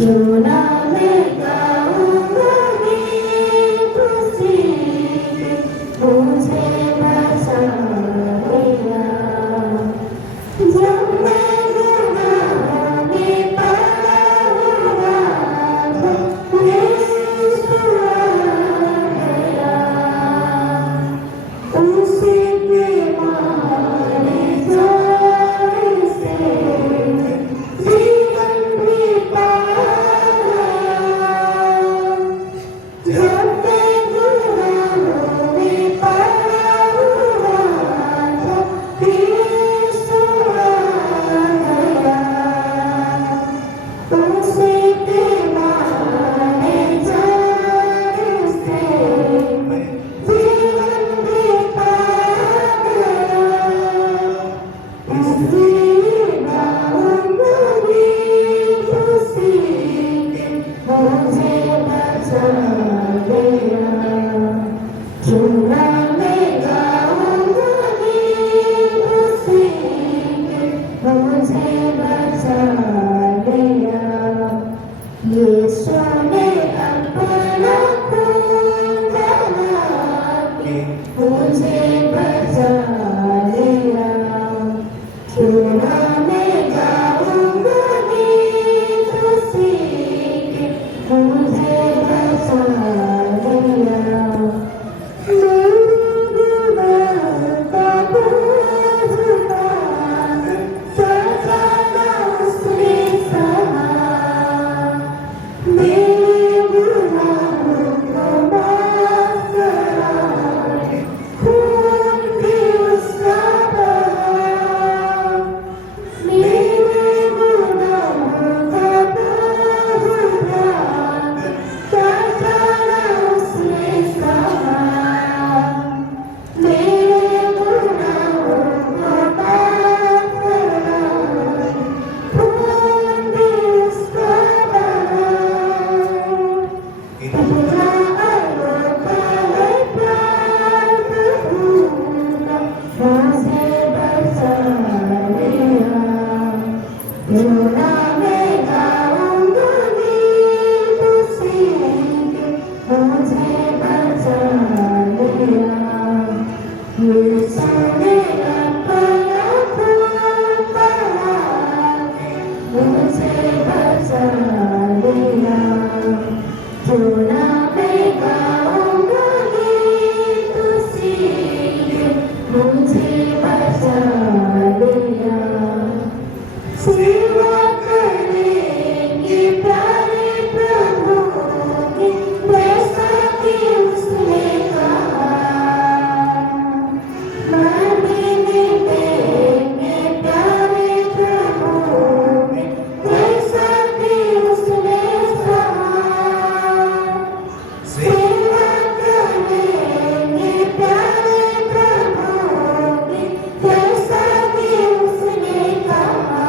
क्यों ना मैं गाऊंगा गीत सीखे मुझे बचा लिया। जब मैं गुनाह में पड़ा हुआ था, यीशु आ गया। उसी के मारे जान से जीवन भी पा गया। जब मैं गुनाहों में पड़ा हुआ था, यीशु आ गया। उसी के मारे जान से जीवन भी पा गया। इसलिए गाऊंगा गीत सीखे मुझे बचा लिया। क्यों ना मैं गाऊंगा गीत सीखे मुझे बचा लिया। यीशु ने अपना खून बहा के मुझे बचा लिया। क्यों ना मैं गाऊंगा गीत सीखे मुझे बचा लिया। मेरे गुनाह का बोझ उठाकर सजाना उसने सहा। मेरे गुनाहों को माफ कराने खून भी उसका बहा। मेरे गुनाहों का बोझ उठाकर सजाना उसने सहा। मेरे गुनाहों को माफ कराने खून भी उसका बहा। इतना अनोखा है प्यार प्रभु का, मुझे बचा लिया। क्यों ना मैं गाऊंगा गीत सीखे मुझे बचा लिया। यीशु ने अपना खून बहा के मुझे बचा लिया। क्यों ना मैं गाऊंगा गीत सीखे मुझे बचा लिया। सेवा करेंगे प्यारे प्रभु की, जैसा कि उसने कहा। मानेंगे देंगे प्यारे प्रभु की, जैसा कि उसने कहा। सेवा करेंगे प्यारे प्रभु की, जैसा कि उसने कहा।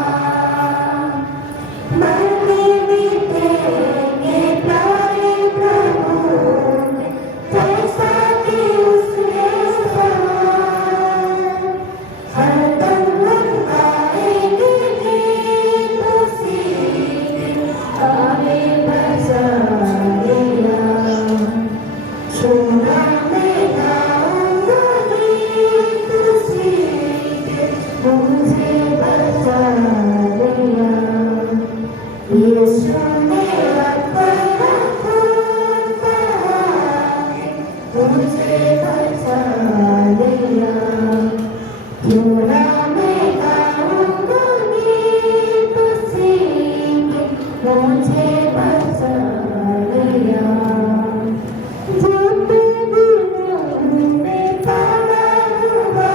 मरने भी देंगे प्यारे प्रभु की, जैसा कि उसने कहा। हरदम हम गाएंगे गीत सीखे हमें बचा लिया। क्यों ना मैं गाऊंगा गीत सीखे मुझे बचा लिया। यीशु ने अपना खून बहा के मुझे बचा लिया। क्यों ना मैं गाऊंगा गीत सीखे मुझे बचा लिया। जब गुनाहों में पड़ा हुआ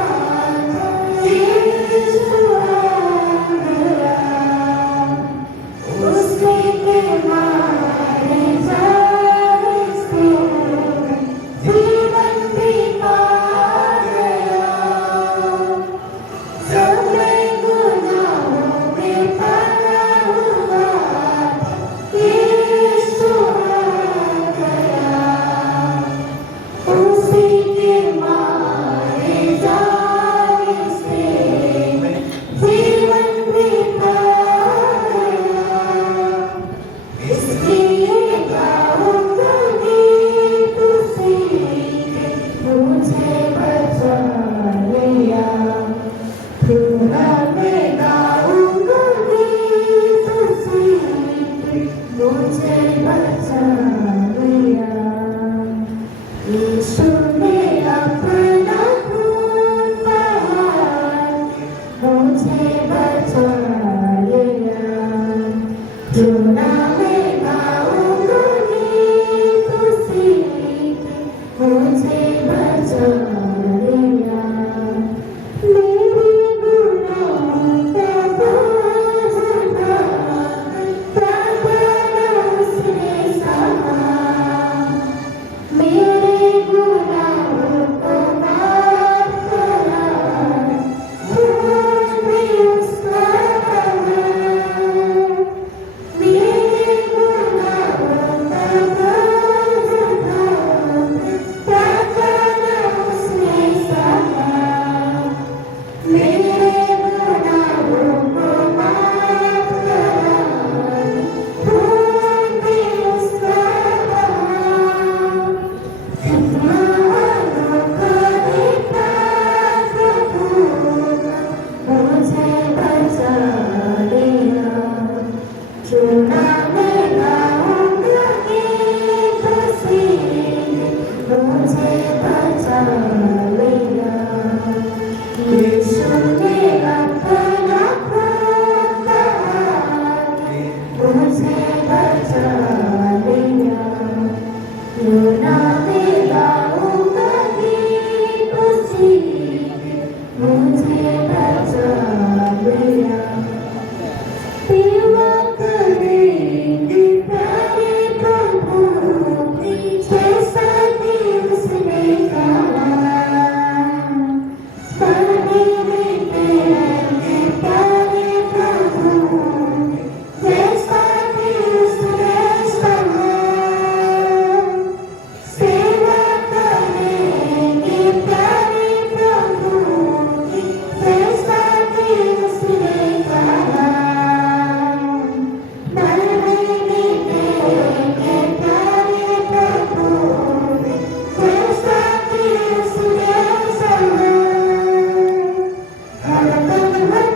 था, यीशु आ गया। उसी के मारे जान से जीवन भी पा गया। जब मैं गुनाहों में पड़ा हुआ था, सेवा करेंगे प्यारे प्रभु की, जैसा कि उसने कहा। पढ़ने देंगे प्यारे प्रभु की, जैसा कि उसने कहा। सेवा करेंगे प्यारे प्रभु की, जैसा कि उसने कहा। पढ़ने देंगे प्यारे प्रभु की, जैसा कि उसने कहा। धड़कन